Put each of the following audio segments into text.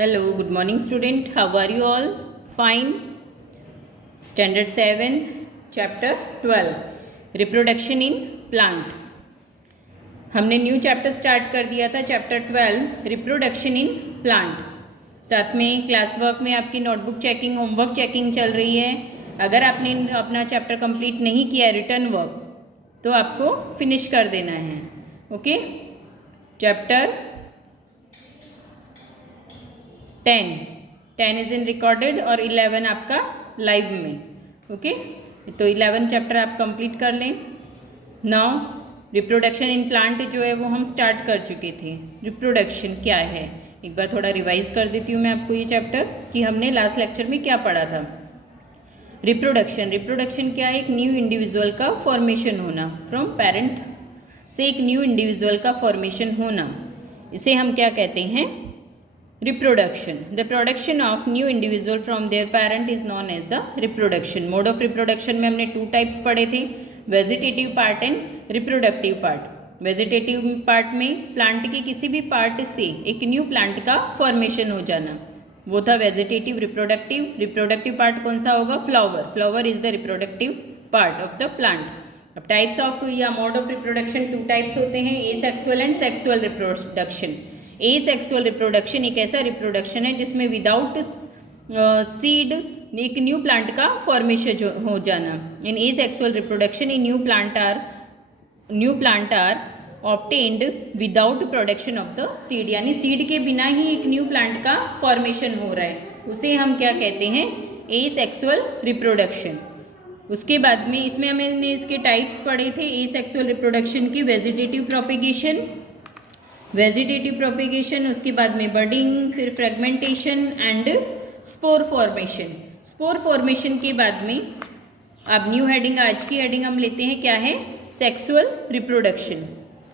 Hello, good morning student. How are you all? Fine. Standard 7, Chapter 12, Reproduction in Plant. हमने new chapter start कर दिया था, chapter 12, reproduction in plant. साथ में class work में आपकी नोटबुक चेकिंग, होमवर्क चेकिंग चल रही है. अगर आपने अपना चैप्टर कंप्लीट नहीं किया रिटर्न वर्क तो आपको फिनिश कर देना है. Okay, chapter 10 is in recorded और 11 आपका लाइव में. ओके, तो 11 चैप्टर आप कंप्लीट कर लें. नाउ रिप्रोडक्शन इन प्लांट जो है वो हम स्टार्ट कर चुके थे. रिप्रोडक्शन क्या है एक बार थोड़ा रिवाइज कर देती हूँ मैं आपको ये चैप्टर कि हमने लास्ट लेक्चर में क्या पढ़ा था. रिप्रोडक्शन क्या है? एक न्यू इंडिविजुअल का फॉर्मेशन होना, फ्रॉम पेरेंट से एक न्यू इंडिविजुअल का फॉर्मेशन होना, इसे हम क्या कहते हैं? Reproduction. The production of new individual from their parent is known as the reproduction. Mode of reproduction में हमने 2 टाइप्स पढ़े थे, vegetative part and reproductive part. Vegetative part में प्लांट के किसी भी पार्ट से एक न्यू प्लांट का फॉर्मेशन हो जाना, वो था वेजिटेटिव. रिप्रोडक्टिव पार्ट कौन सा होगा? Flower is the reproductive part of the plant. अब टाइप्स ऑफ या मोड ऑफ रिप्रोडक्शन 2 टाइप्स होते हैं, asexual and sexual reproduction. Asexual reproduction एक ऐसा रिप्रोडक्शन है जिसमें विदाउट सीड एक न्यू प्लांट का फॉर्मेशन हो जाना. In asexual reproduction in new plant are obtained without production of the seed, यानी सीड के बिना ही एक न्यू प्लांट का फॉर्मेशन हो रहा है, उसे हम क्या कहते हैं? Asexual reproduction. उसके बाद में इसमें हमने इसके टाइप्स पढ़े थे एसेक्सुअल रिप्रोडक्शन की. वेजिटेटिव प्रोपेगेशन, उसके बाद में बडिंग, फिर fragmentation and spore formation. Spore formation के बाद में अब न्यू हेडिंग, आज की हेडिंग हम लेते हैं, क्या है? Sexual reproduction.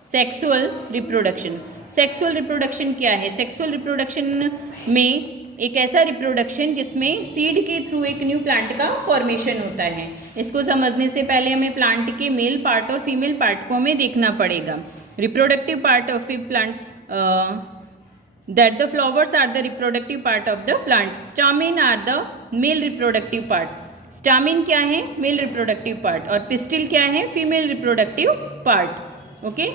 सेक्सुअल रिप्रोडक्शन क्या है? सेक्सुअल रिप्रोडक्शन में एक ऐसा रिप्रोडक्शन जिसमें सीड के थ्रू एक न्यू प्लांट का फॉर्मेशन होता है. इसको समझने से पहले हमें प्लांट के मेल पार्ट और फीमेल पार्ट को हमें देखना पड़ेगा. Reproductive part of A plant, that the flowers are the reproductive part of the plant. Stamen are the male reproductive part. Stamen क्या है? Male reproductive part. और पिस्टिल क्या है? Female reproductive part. ओके,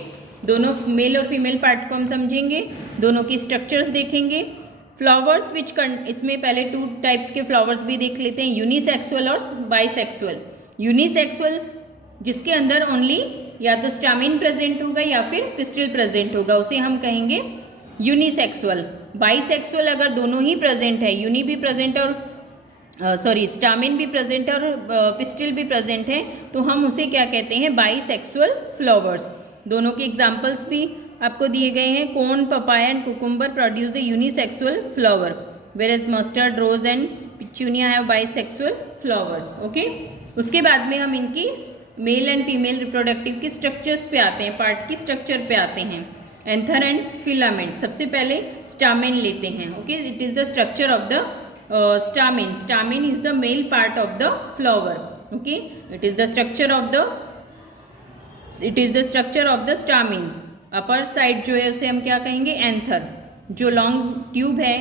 दोनों मेल और female part को हम समझेंगे, दोनों की स्ट्रक्चर्स देखेंगे. फ्लावर्स विच इसमें पहले 2 टाइप्स के फ्लावर्स भी देख लेते हैं, यूनिसेक्सुअल और बाइसेक्सुअल. यूनिसेक्सुअल जिसके अंदर ओनली या तो स्टामिन प्रेजेंट होगा या फिर पिस्टिल प्रेजेंट होगा, उसे हम कहेंगे यूनिसेक्सुअल. बाइसेक्सुअल अगर दोनों ही प्रेजेंट है, यूनि भी प्रेजेंट और स्टामिन भी प्रेजेंट है और पिस्टिल भी प्रेजेंट है, तो हम उसे क्या कहते हैं? Bisexual flowers. दोनों के एग्जांपल्स भी आपको दिए गए हैं. Corn, papaya and cucumber produce the unisexual flower, whereas mustard, rose and petunia have bisexual flowers. Okay, उसके बाद में हम इनकी मेल एंड फीमेल रिप्रोडक्टिव के स्ट्रक्चर्स पे आते हैं, पार्ट की स्ट्रक्चर पे आते हैं. Anther and filament. सबसे पहले स्टामेन लेते हैं. Okay, it is the structure of the stamen. Stamen is the male part of the flower. Okay, it is the structure of the stamen. Upper side जो है उसे हम क्या कहेंगे? एंथर. जो लॉन्ग ट्यूब है,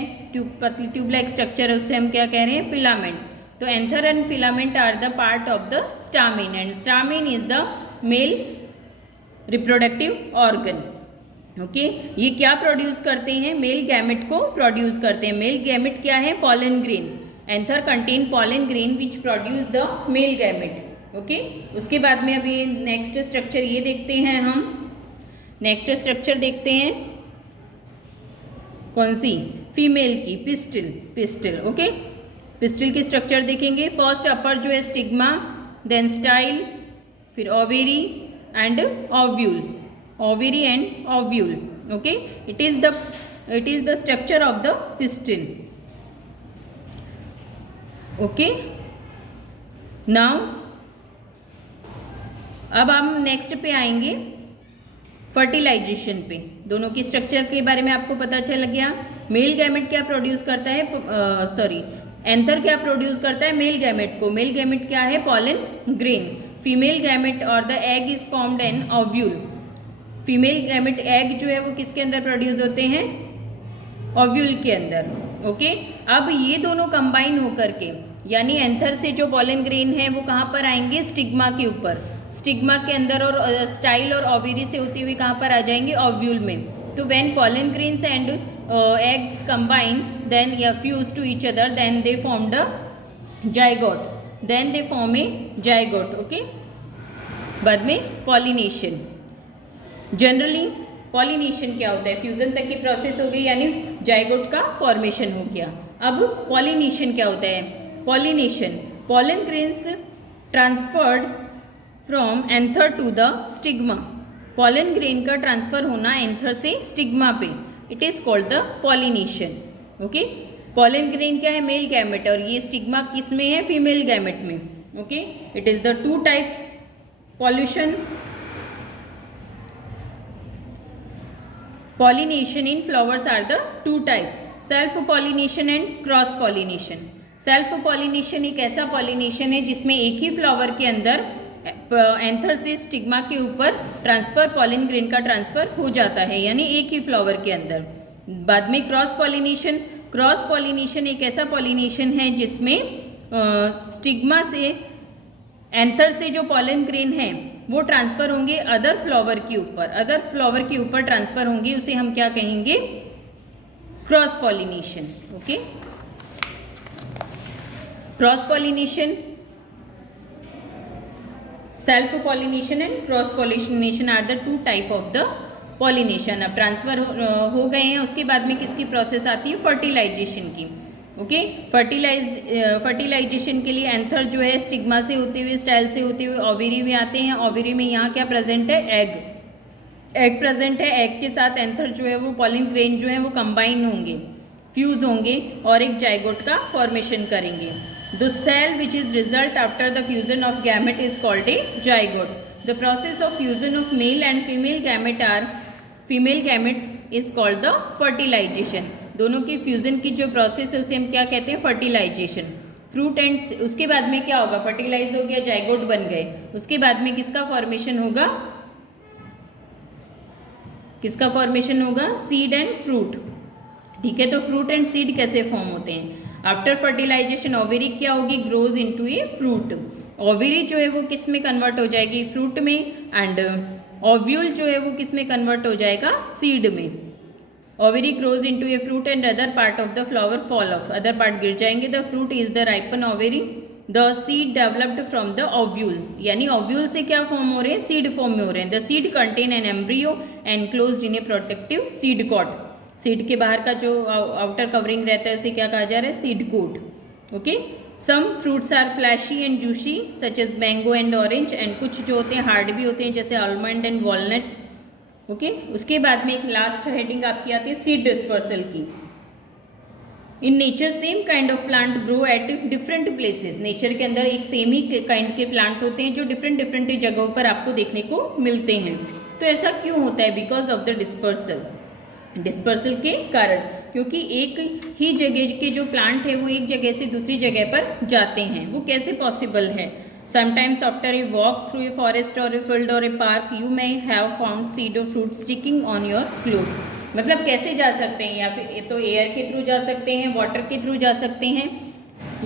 पतली ट्यूब लाइक स्ट्रक्चर है, उसे हम क्या कह रहे हैं? फिलामेंट. तो anther and filament are the part of the stamen and stamen is the male reproductive organ. Okay, ये क्या प्रोड्यूस करते हैं? मेल गैमेट को प्रोड्यूस करते हैं. मेल गैमेट क्या है? Pollen grain. Anther contain pollen grain which produce the male gamete. Okay, उसके बाद में अभी नेक्स्ट स्ट्रक्चर ये देखते हैं हम. नेक्स्ट स्ट्रक्चर देखते हैं कौन सी? फीमेल की, पिस्टिल. ओके, पिस्टिल की स्ट्रक्चर देखेंगे. फर्स्ट अपर जो है स्टिग्मा, देन स्टाइल, फिर ovary and ovule. Ovary and ovule. Okay, it is the structure of the pistil. Okay, now अब हम नेक्स्ट पे आएंगे फर्टिलाइजेशन पे. दोनों की स्ट्रक्चर के बारे में आपको पता चल गया. मेल गैमेट क्या प्रोड्यूस करता है? एंथर क्या प्रोड्यूस करता है? मेल गैमेट को. मेल गैमेट क्या है? Pollen grain. फीमेल गैमेट और the egg is formed an ovule. Female gamete egg जो है वो किसके अंदर प्रोड्यूस होते हैं? ओव्यूल के अंदर. ओके, अब ये दोनों कंबाइन होकर के यानी एंथर से जो पॉलन ग्रेन है वो कहाँ पर आएंगे, स्टिग्मा के ऊपर, स्टिग्मा के अंदर, और स्टाइल और ओवरी से होती हुई कहाँ पर आ जाएंगे, ओव्यूल में। तो when pollen grains and eggs combine then या fuse to each other then they form the zygote, then they form a zygote. Okay, बाद में पॉलिनेशन। जनरली पॉलिनेशन क्या होता है, फ्यूजन तक की प्रोसेस हो गई यानी जाइगोट का फॉर्मेशन हो गया। अब पॉलिनेशन क्या होता है, pollination, pollen grains transferred from anther to the stigma, pollen grain का ट्रांसफर होना एंथर से स्टिग्मा पे, it is called the pollination. Okay, pollen grain क्या है, मेल गैमेट, और ये स्टिग्मा किस में है, फीमेल गैमेट में। Okay, it is the two types pollution, pollination in flowers are the two type, self pollination and cross pollination। Self pollination एक ऐसा पॉलिनेशन है जिसमें एक ही फ्लावर के अंदर एंथर से स्टिग्मा के ऊपर ट्रांसफर, पॉलिन ग्रेन का ट्रांसफर हो जाता है यानी एक ही फ्लावर के अंदर। बाद में क्रॉस पॉलिनेशन, क्रॉस पॉलिनेशन एक ऐसा पॉलिनेशन है जिसमें स्टिग्मा से एंथर से जो पॉलन ग्रेन है वो ट्रांसफर होंगे अदर फ्लावर के ऊपर, अदर फ्लावर के ऊपर ट्रांसफर होंगे, उसे हम क्या कहेंगे, cross pollination. Okay, cross pollination, self pollination and cross pollination are the two type of the pollination. अब ट्रांसफर हो गए हैं, उसके बाद में किसकी प्रोसेस आती है, फर्टिलाइजेशन की। ओके, फर्टिलाइजेशन के लिए एंथर जो है स्टिग्मा से होते हुए, स्टाइल से होते हुए ओवरी में आते हैं। ओवरी में यहाँ क्या प्रेजेंट है, एग, एग प्रेजेंट है, एग के साथ एंथर जो है वो पॉलिन ग्रेन जो है वो कंबाइन होंगे, फ्यूज होंगे और एक जाइगोट का फॉर्मेशन करेंगे। The cell which is result after the fusion of gamete is called a zygote. The process of fusion of male and female gamete are, female gametes is called the fertilisation. दोनों की fusion की जो process है उसे हम क्या कहते हैं, फर्टिलाइजेशन। फ्रूट एंड, उसके बाद में क्या होगा, फर्टिलाइज हो गया, जाइगोट बन गए, उसके बाद में किसका फॉर्मेशन होगा, किसका फॉर्मेशन होगा, सीड एंड फ्रूट। ठीक है, तो फ्रूट एंड सीड कैसे फॉर्म होते हैं, आफ्टर फर्टिलाइजेशन ओवरी क्या होगी, grows into a fruit. Ovary जो है वो किस में कन्वर्ट हो जाएगी, फ्रूट में, एंड ओव्यूल जो है वो किस में कन्वर्ट हो जाएगा, सीड में। Ovary grows into a fruit and other part of the flower fall of, other part गिर जाएंगे। The fruit is the ripen ovary, the seed developed from the ovule, यानी ओव्यूल से क्या फॉर्म हो रहे हैं, सीड फॉर्म में हो रहे हैं। The seed contain an embryo enclosed in a protective seed coat, seed के बाहर का जो आउटर कवरिंग रहता है उसे क्या कहा जा रहा है, seed coat. Okay, some fruits are fleshy and juicy such as mango and orange, and कुछ जो होते हैं हार्ड भी होते हैं जैसे आलमंड एंड वॉलनट्स। ओके, उसके बाद में एक लास्ट हेडिंग आपकी आती है सीड डिस्पर्सल की। In nature same kind of plant grow at different places, nature के अंदर एक सेम ही काइंड के प्लांट होते हैं जो डिफरेंट डिफरेंट जगहों पर आपको देखने को मिलते हैं। तो ऐसा क्यों होता है, because of the dispersal, dispersal के कारण, क्योंकि एक ही जगह के जो प्लांट है वो एक जगह से दूसरी जगह पर जाते हैं। वो कैसे पॉसिबल है, sometimes after a walk through a forest or a field or a park you may have found seed or fruit sticking on your cloth. मतलब कैसे जा सकते हैं, या फिर तो एयर के थ्रू जा सकते हैं, वाटर के थ्रू जा सकते हैं,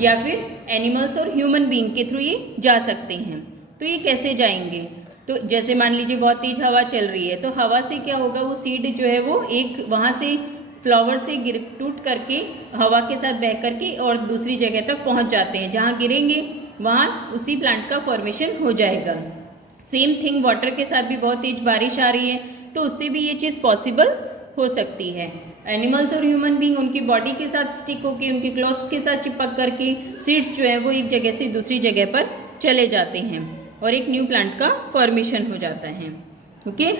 या फिर एनिमल्स और ह्यूमन बीइंग के थ्रू ये जा सकते हैं। तो ये कैसे जाएंगे, तो जैसे मान लीजिए बहुत तेज हवा चल रही है, तो हवा से क्या होगा, वो सीड जो है वो एक वहाँ से फ्लावर से गिर टूट करके हवा के साथ बह करके और दूसरी जगह तक पहुँच जाते हैं, जहाँ गिरेंगे वहाँ उसी प्लांट का फॉर्मेशन हो जाएगा। सेम थिंग वाटर के साथ भी बहुत तेज बारिश आ रही है तो उससे भी ये चीज़ पॉसिबल हो सकती है। एनिमल्स और ह्यूमन बीइंग उनकी बॉडी के साथ स्टिक होके, उनके क्लॉथ्स के साथ चिपक करके सीड्स जो है वो एक जगह से दूसरी जगह पर चले जाते हैं और एक न्यू प्लांट का फॉर्मेशन हो जाता है। Okay,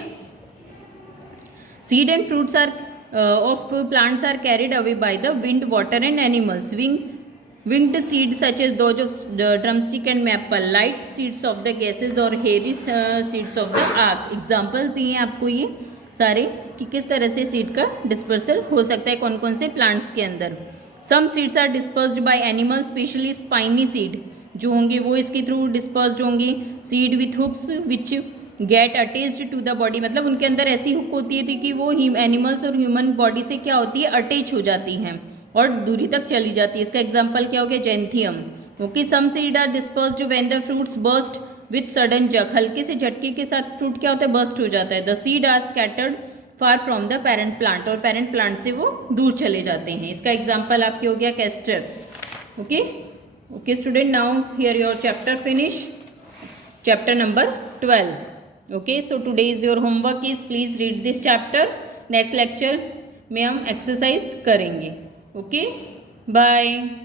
seed and fruits are of plants are carried away by the wind, water and animals. Winged seeds such as those of drumstick and maple, light seeds of the gases और hairy seeds of the arc। Examples दिए आपको ये सारे कि किस तरह से seed का डिस्पर्सल हो सकता है कौन कौन से प्लांट्स के अंदर। Some seeds are dispersed by animals, specially spiny seed जो होंगे वो इसके थ्रू डिस्पर्स्ड होंगे। Seed with hooks which get attached to the body, मतलब उनके अंदर ऐसी हुक होती है कि वो एनिमल्स और ह्यूमन बॉडी से क्या होती है, अटैच हो जाती हैं। और दूरी तक चली जाती है। इसका एग्जाम्पल क्या हो गया, xanthium. Okay, some seed are dispersed when the fruits burst with sudden jerk, हल्के से झटके के साथ फ्रूट क्या होता है, बर्स्ट हो जाता है। The seed are scattered far from the parent plant, और पेरेंट प्लांट से वो दूर चले जाते हैं। इसका एग्जाम्पल आपके हो गया castor. Okay okay student, now here your chapter finish, chapter number 12. Okay, so today's your homework is please read this chapter. next lecture में हम exercise करेंगे. Okay, bye.